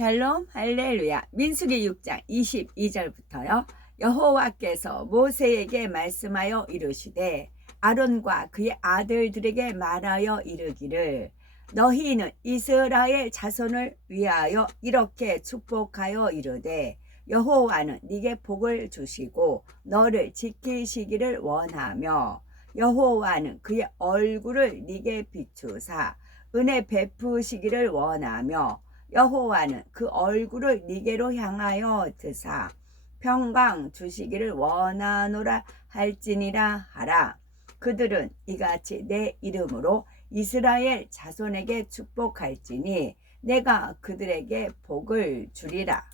샬롬 할렐루야. 민수기 6장 22절부터요. 여호와께서 모세에게 말씀하여 이르시되 아론과 그의 아들들에게 말하여 이르기를 너희는 이스라엘 자손을 위하여 이렇게 축복하여 이르되 여호와는 네게 복을 주시고 너를 지키시기를 원하며 여호와는 그의 얼굴을 네게 비추사 은혜 베푸시기를 원하며 여호와는 그 얼굴을 네게로 향하여 드사 평강 주시기를 원하노라 할지니라 하라. 그들은 이같이 내 이름으로 이스라엘 자손에게 축복할지니 내가 그들에게 복을 주리라.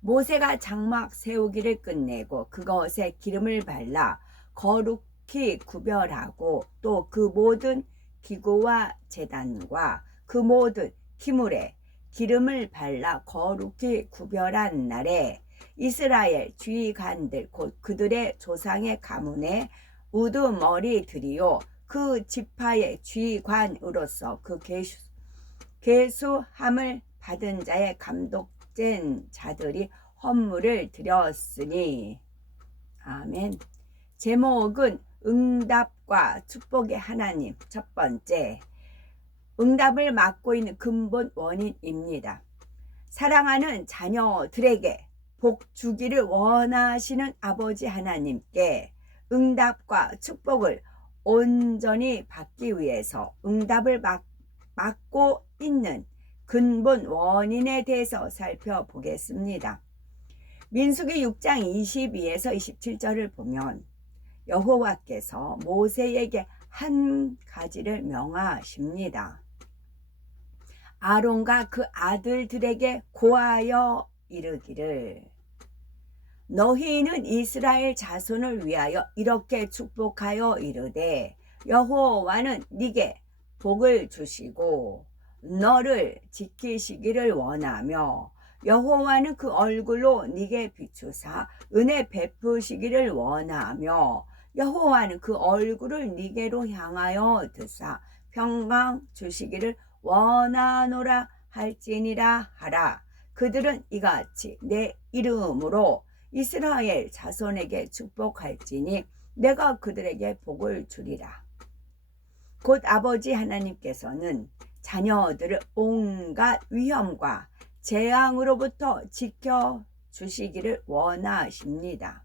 모세가 장막 세우기를 끝내고 그것에 기름을 발라 거룩히 구별하고 또 그 모든 기구와 재단과 그 모든 기물에 기름을 발라 거룩히 구별한 날에 이스라엘 주의관들 곧 그들의 조상의 가문에 우두머리들이요. 그 지파의 주의관으로서 그 계수, 계수함을 받은 자의 감독된 자들이 헌물을 드렸으니. 아멘. 제목은 응답과 축복의 하나님. 첫 번째 응답을 맡고 있는 근본 원인입니다. 사랑하는 자녀들에게 복 주기를 원하시는 아버지 하나님께 응답과 축복을 온전히 받기 위해서 응답을 막, 맡고 있는 근본 원인에 대해서 살펴보겠습니다. 민수기 6장 22에서 27절을 보면 여호와께서 모세에게 한 가지를 명하십니다. 아론과 그 아들들에게 고하여 이르기를 너희는 이스라엘 자손을 위하여 이렇게 축복하여 이르되 여호와는 네게 복을 주시고 너를 지키시기를 원하며 여호와는 그 얼굴로 네게 비추사 은혜 베푸시기를 원하며 여호와는 그 얼굴을 네게로 향하여 드사 평강 주시기를 원하노라 할지니라 하라 그들은 이같이 내 이름으로 이스라엘 자손에게 축복할지니 내가 그들에게 복을 주리라 곧 아버지 하나님께서는 자녀들을 온갖 위험과 재앙으로부터 지켜 주시기를 원하십니다.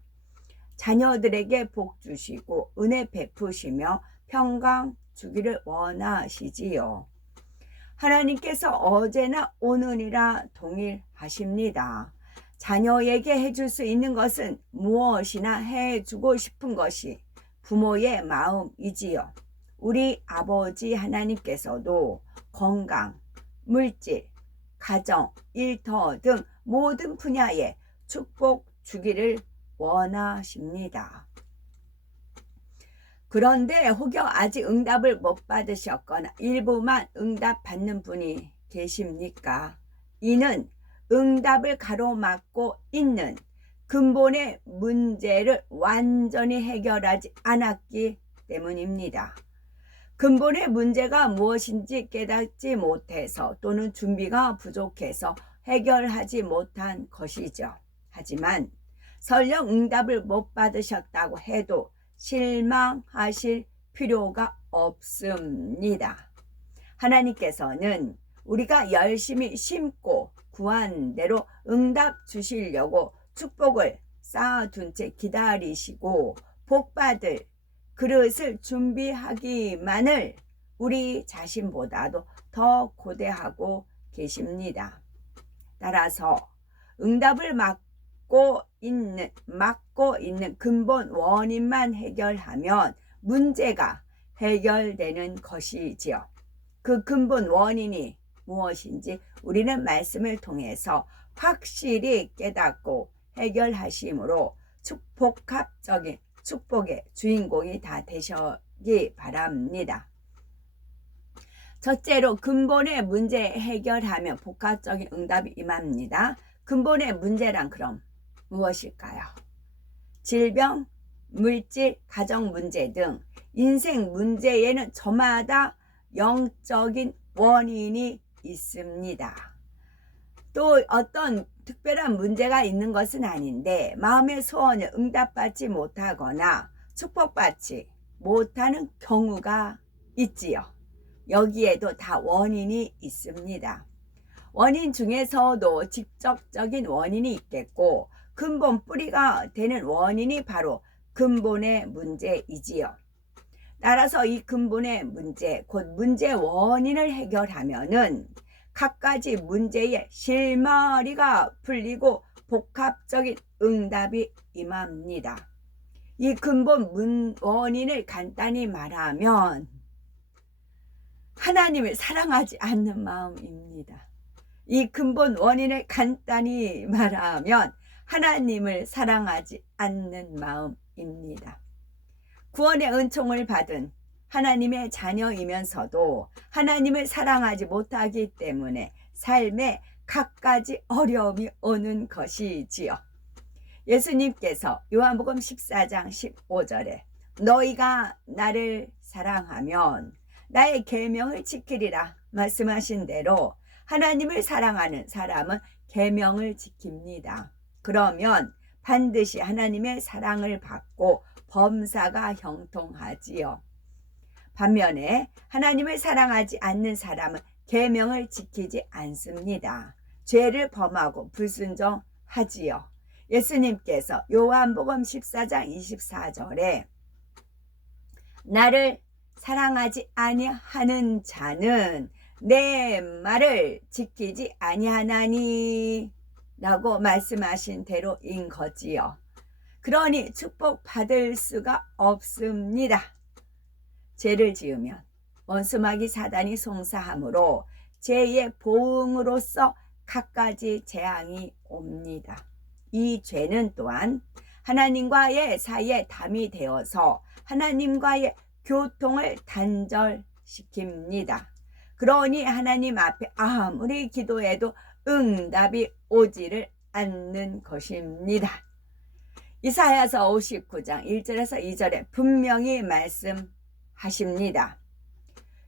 자녀들에게 복 주시고 은혜 베푸시며 평강 주기를 원하시지요. 하나님께서 어제나 오늘이라 동일하십니다. 자녀에게 해줄 수 있는 것은 무엇이나 해주고 싶은 것이 부모의 마음이지요. 우리 아버지 하나님께서도 건강, 물질, 가정, 일터 등 모든 분야에 축복 주기를 원하십니다. 그런데 혹여 아직 응답을 못 받으셨거나 일부만 응답 받는 분이 계십니까? 이는 응답을 가로막고 있는 근본의 문제를 완전히 해결하지 않았기 때문입니다. 근본의 문제가 무엇인지 깨닫지 못해서 또는 준비가 부족해서 해결하지 못한 것이죠. 하지만 설령 응답을 못 받으셨다고 해도 실망하실 필요가 없습니다. 하나님께서는 우리가 열심히 심고 구한 대로 응답 주시려고 축복을 쌓아둔 채 기다리시고 복받을 그릇을 준비하기만을 우리 자신보다도 더 고대하고 계십니다. 따라서 응답을 막 고 있는, 막고 있는 근본 원인만 해결하면 문제가 해결되는 것이지요. 그 근본 원인이 무엇인지 우리는 말씀을 통해서 확실히 깨닫고 해결하심으로 복합적인 축복의 주인공이 다 되시기 바랍니다. 첫째로 근본의 문제 해결하면 복합적인 응답이 임합니다. 근본의 문제란 그럼 무엇일까요? 질병, 물질, 가정 문제 등 인생 문제에는 저마다 영적인 원인이 있습니다. 또 어떤 특별한 문제가 있는 것은 아닌데 마음의 소원을 응답받지 못하거나 축복받지 못하는 경우가 있지요. 여기에도 다 원인이 있습니다. 원인 중에서도 직접적인 원인이 있겠고 근본 뿌리가 되는 원인이 바로 근본의 문제이지요. 따라서 이 근본의 문제, 곧 문제 원인을 해결하면은 갖가지 문제의 실마리가 풀리고 복합적인 응답이 임합니다. 이 근본 문 원인을 간단히 말하면 하나님을 사랑하지 않는 마음입니다. 이 근본 원인을 간단히 말하면 하나님을 사랑하지 않는 마음입니다. 구원의 은총을 받은 하나님의 자녀이면서도 하나님을 사랑하지 못하기 때문에 삶에 갖가지 어려움이 오는 것이지요. 예수님께서 요한복음 14장 15절에 너희가 나를 사랑하면 나의 계명을 지키리라 말씀하신 대로 하나님을 사랑하는 사람은 계명을 지킵니다. 그러면 반드시 하나님의 사랑을 받고 범사가 형통하지요. 반면에 하나님을 사랑하지 않는 사람은 계명을 지키지 않습니다. 죄를 범하고 불순종하지요. 예수님께서 요한복음 14장 24절에 나를 사랑하지 아니하는 자는 내 말을 지키지 아니하나니 라고 말씀하신 대로인 거지요. 그러니 축복받을 수가 없습니다. 죄를 지으면 원수마귀 사단이 송사함으로 죄의 보응으로서 갖가지 재앙이 옵니다. 이 죄는 또한 하나님과의 사이에 담이 되어서 하나님과의 교통을 단절시킵니다. 그러니 하나님 앞에 아무리 기도해도 응답이 오지를 않는 것입니다. 이사야서 59장 1절에서 2절에 분명히 말씀하십니다.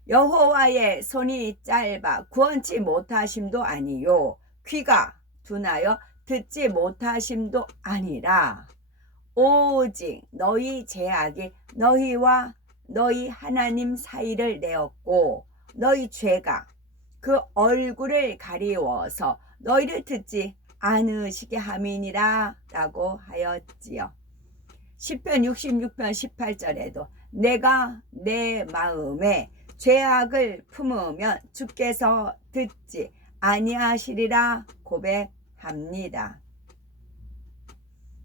여호와의 손이 짧아 구원치 못하심도 아니요 귀가 둔하여 듣지 못하심도 아니라 오직 너희 제약이 너희와 너희 하나님 사이를 내었고 너희 죄가 그 얼굴을 가리워서 너희를 듣지 않으시게 함이니라 라고 하였지요. 10편 66편 18절에도 내가 내 마음에 죄악을 품으면 주께서 듣지 아니하시리라 고백합니다.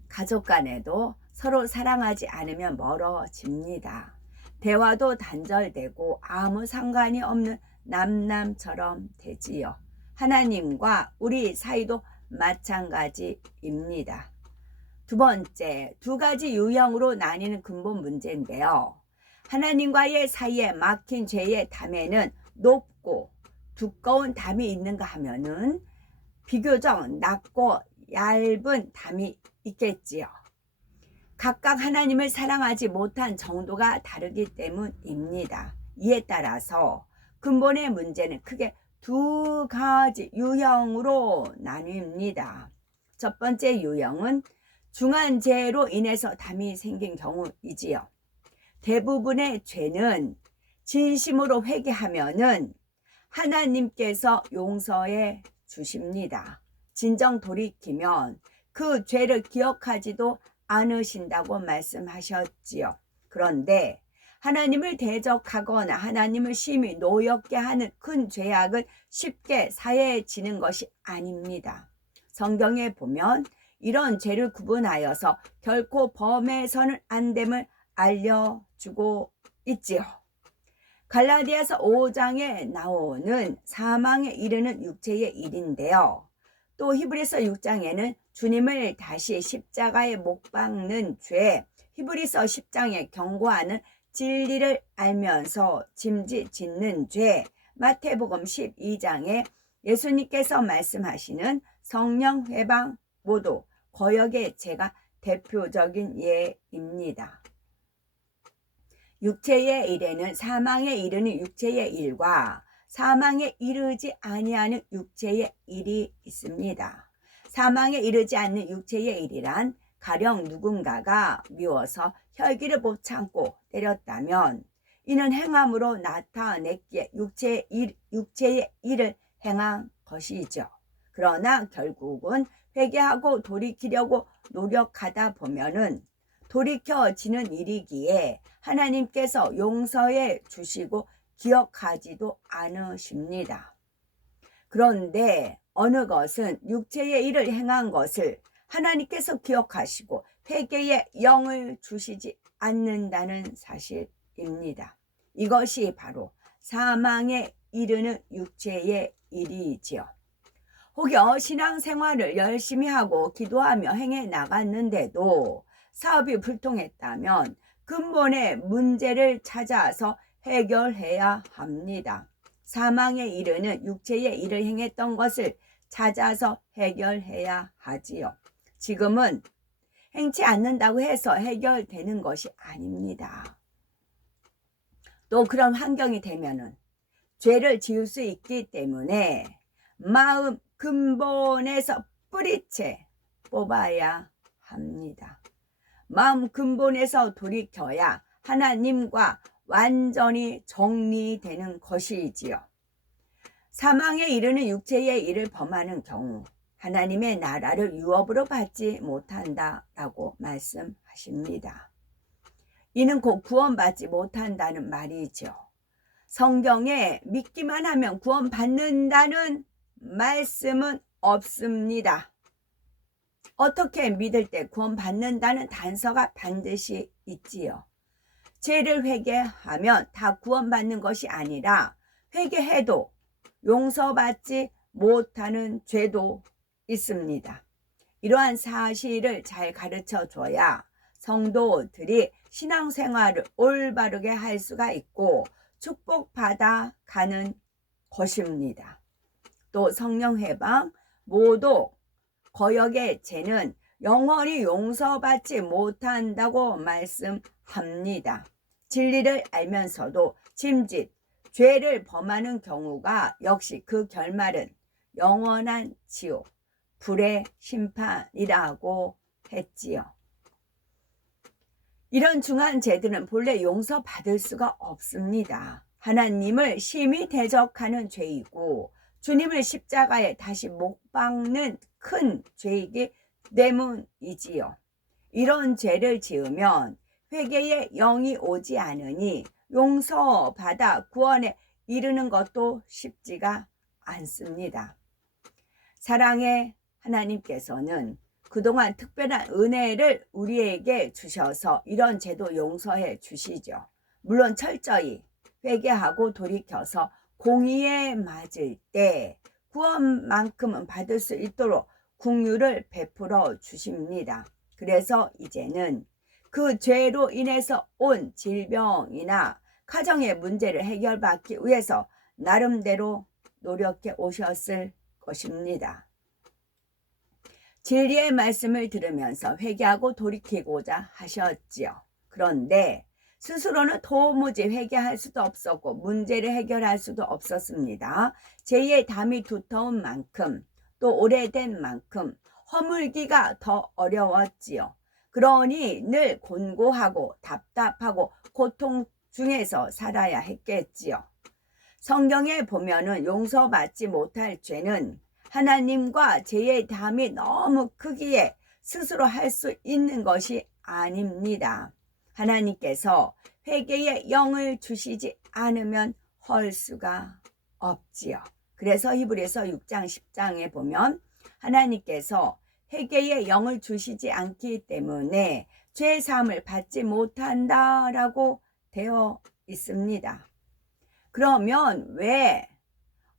가족 간에도 서로 사랑하지 않으면 멀어집니다. 대화도 단절되고 아무 상관이 없는 남남처럼 되지요. 하나님과 우리 사이도 마찬가지입니다. 두 번째, 두 가지 유형으로 나뉘는 근본 문제인데요. 하나님과의 사이에 막힌 죄의 담에는 높고 두꺼운 담이 있는가 하면은 비교적 낮고 얇은 담이 있겠지요. 각각 하나님을 사랑하지 못한 정도가 다르기 때문입니다. 이에 따라서 근본의 문제는 크게 두 가지 유형으로 나뉩니다. 첫 번째 유형은 중한 죄로 인해서 담이 생긴 경우이지요. 대부분의 죄는 진심으로 회개하면은 하나님께서 용서해 주십니다. 진정 돌이키면 그 죄를 기억하지도 않으신다고 말씀하셨지요. 그런데 하나님을 대적하거나 하나님을 심히 노엽게 하는 큰 죄악은 쉽게 사해지는 것이 아닙니다. 성경에 보면 이런 죄를 구분하여서 결코 범해서는 안 됨을 알려주고 있지요. 갈라디아서 5장에 나오는 사망에 이르는 육체의 일인데요. 또 히브리서 6장에는 주님을 다시 십자가에 못 박는 죄, 히브리서 10장에 경고하는 진리를 알면서 짐짓 짓는 죄, 마태복음 12장에 예수님께서 말씀하시는 성령 회방 모두 거역의 죄가 대표적인 예입니다. 육체의 일에는 사망에 이르는 육체의 일과 사망에 이르지 아니하는 육체의 일이 있습니다. 사망에 이르지 않는 육체의 일이란 가령 누군가가 미워서 혈기를 못 참고 때렸다면 이는 행함으로 나타냈기에 육체의, 일, 육체의 일을 행한 것이죠. 그러나 결국은 회개하고 돌이키려고 노력하다 보면은 돌이켜지는 일이기에 하나님께서 용서해 주시고 기억하지도 않으십니다. 그런데 어느 것은 육체의 일을 행한 것을 하나님께서 기억하시고 회개의 영을 주시지 않는다는 사실입니다. 이것이 바로 사망에 이르는 육체의 일이지요. 혹여 신앙생활을 열심히 하고 기도하며 행해 나갔는데도 사업이 불통했다면 근본의 문제를 찾아서 해결해야 합니다. 사망에 이르는 육체의 일을 행했던 것을 찾아서 해결해야 하지요. 지금은 행치 않는다고 해서 해결되는 것이 아닙니다. 또 그런 환경이 되면은 죄를 지을 수 있기 때문에 마음 근본에서 뿌리채 뽑아야 합니다. 마음 근본에서 돌이켜야 하나님과 완전히 정리되는 것이지요. 사망에 이르는 육체의 일을 범하는 경우 하나님의 나라를 유업으로 받지 못한다라고 말씀하십니다. 이는 곧 구원받지 못한다는 말이죠. 성경에 믿기만 하면 구원받는다는 말씀은 없습니다. 어떻게 믿을 때 구원받는다는 단서가 반드시 있지요. 죄를 회개하면 다 구원받는 것이 아니라 회개해도 용서받지 못하는 죄도 있습니다. 이러한 사실을 잘 가르쳐 줘야 성도들이 신앙생활을 올바르게 할 수가 있고 축복받아 가는 것입니다. 또 성령 해방, 모독, 거역의 죄는 영원히 용서받지 못한다고 말씀합니다. 진리를 알면서도 짐짓, 죄를 범하는 경우가 역시 그 결말은 영원한 지옥, 불의 심판이라고 했지요. 이런 중한 죄들은 본래 용서받을 수가 없습니다. 하나님을 심히 대적하는 죄이고 주님을 십자가에 다시 못 박는 큰 죄이기 때문이지요. 이런 죄를 지으면 회개의 영이 오지 않으니 용서받아 구원에 이르는 것도 쉽지가 않습니다. 사랑의 하나님께서는 그동안 특별한 은혜를 우리에게 주셔서 이런 죄도 용서해 주시죠. 물론 철저히 회개하고 돌이켜서 공의에 맞을 때 구원만큼은 받을 수 있도록 국류를 베풀어 주십니다. 그래서 이제는 그 죄로 인해서 온 질병이나 가정의 문제를 해결받기 위해서 나름대로 노력해 오셨을 것입니다. 진리의 말씀을 들으면서 회개하고 돌이키고자 하셨지요. 그런데 스스로는 도무지 회개할 수도 없었고 문제를 해결할 수도 없었습니다. 제2의 담이 두터운 만큼 또 오래된 만큼 허물기가 더 어려웠지요. 그러니 늘 곤고하고 답답하고 고통 중에서 살아야 했겠지요. 성경에 보면은 용서받지 못할 죄는 하나님과 죄의 담이 너무 크기에 스스로 할 수 있는 것이 아닙니다. 하나님께서 회개의 영을 주시지 않으면 헐 수가 없지요. 그래서 히브리서 6장 10장에 보면 하나님께서 회개의 영을 주시지 않기 때문에 죄 사함을 받지 못한다라고 되어 있습니다. 그러면 왜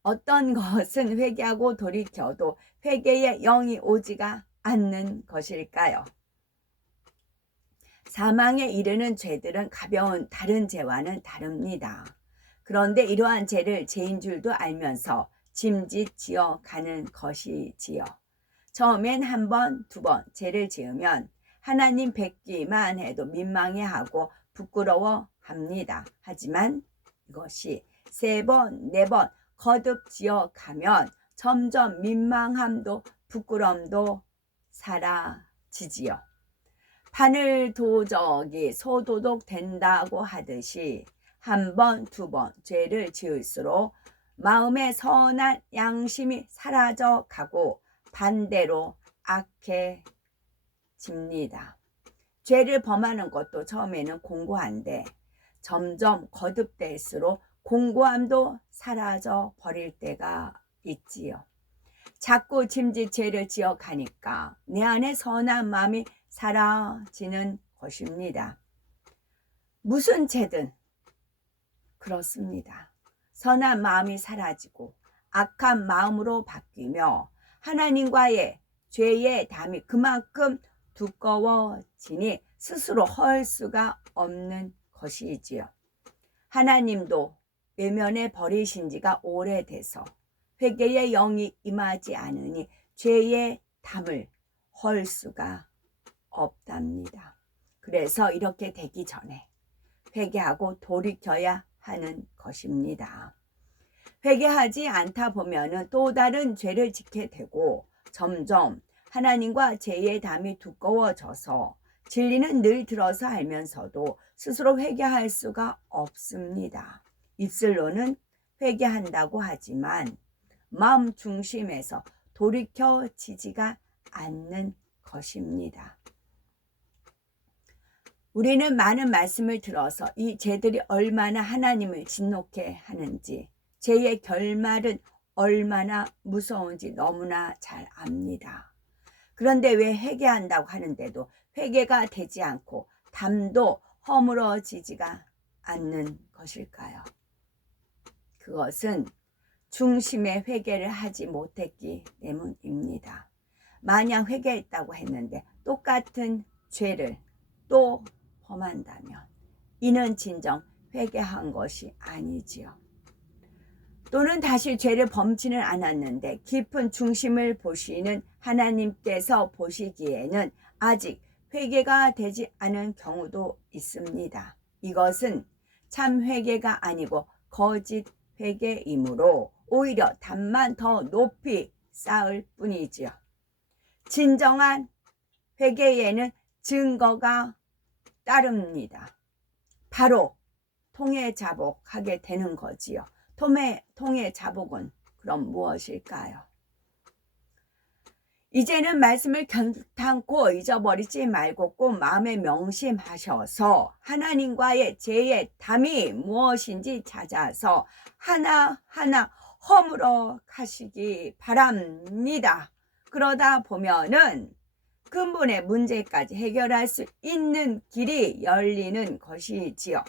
어떤 것은 회개하고 돌이켜도 회개의 영이 오지가 않는 것일까요? 사망에 이르는 죄들은 가벼운 다른 죄와는 다릅니다. 그런데 이러한 죄를 죄인 줄도 알면서 짐짓 지어 가는 것이지요. 처음엔 한 번, 두 번 죄를 지으면 하나님 뵙기만 해도 민망해하고 부끄러워 합니다. 하지만 이것이 세 번, 네 번, 거듭 지어 가면 점점 민망함도 부끄럼도 사라지지요. 바늘 도적이 소도독 된다고 하듯이 한 번, 두 번 죄를 지을수록 마음의 선한 양심이 사라져 가고 반대로 악해집니다. 죄를 범하는 것도 처음에는 공고한데 점점 거듭될수록 공고함도 사라져 버릴 때가 있지요. 자꾸 짐짓 죄를 지어 가니까 내 안에 선한 마음이 사라지는 것입니다. 무슨 죄든 그렇습니다. 선한 마음이 사라지고 악한 마음으로 바뀌며 하나님과의 죄의 담이 그만큼 두꺼워지니 스스로 헐 수가 없는 것이지요. 하나님도 외면해 버리신 지가 오래돼서 회개의 영이 임하지 않으니 죄의 담을 헐 수가 없답니다. 그래서 이렇게 되기 전에 회개하고 돌이켜야 하는 것입니다. 회개하지 않다 보면은 또 다른 죄를 짓게 되고 점점 하나님과 죄의 담이 두꺼워져서 진리는 늘 들어서 알면서도 스스로 회개할 수가 없습니다. 입술로는 회개한다고 하지만 마음 중심에서 돌이켜지지가 않는 것입니다. 우리는 많은 말씀을 들어서 이 죄들이 얼마나 하나님을 진노케 하는지, 죄의 결말은 얼마나 무서운지 너무나 잘 압니다. 그런데 왜 회개한다고 하는데도 회개가 되지 않고 담도 허물어지지가 않는 것일까요? 그것은 중심의 회개를 하지 못했기 때문입니다. 만약 회개했다고 했는데 똑같은 죄를 또 범한다면 이는 진정 회개한 것이 아니지요. 또는 다시 죄를 범치는 않았는데 깊은 중심을 보시는 하나님께서 보시기에는 아직 회개가 되지 않은 경우도 있습니다. 이것은 참 회개가 아니고 거짓 회개이므로 오히려 담만 더 높이 쌓을 뿐이지요. 진정한 회개에는 증거가 따릅니다. 바로 통해 자복하게 되는 거지요. 통해, 통해 자복은 그럼 무엇일까요? 이제는 말씀을 견탄고 잊어버리지 말고 꼭 마음에 명심하셔서 하나님과의 제의 담이 무엇인지 찾아서 하나하나 허물어 가시기 바랍니다. 그러다 보면은 근본의 문제까지 해결할 수 있는 길이 열리는 것이지요.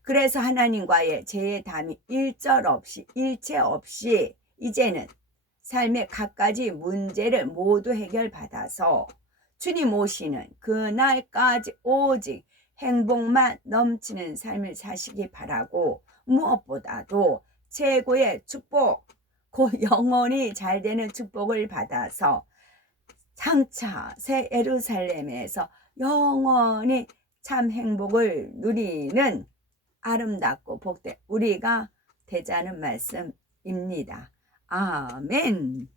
그래서 하나님과의 제의 담이 일절 없이 일체 없이 이제는 삶의 갖가지 문제를 모두 해결받아서 주님 오시는 그날까지 오직 행복만 넘치는 삶을 사시기 바라고 무엇보다도 최고의 축복, 곧 영원히 잘 되는 축복을 받아서 장차 새 예루살렘에서 영원히 참 행복을 누리는 아름답고 복된 우리가 되자는 말씀입니다. 아멘.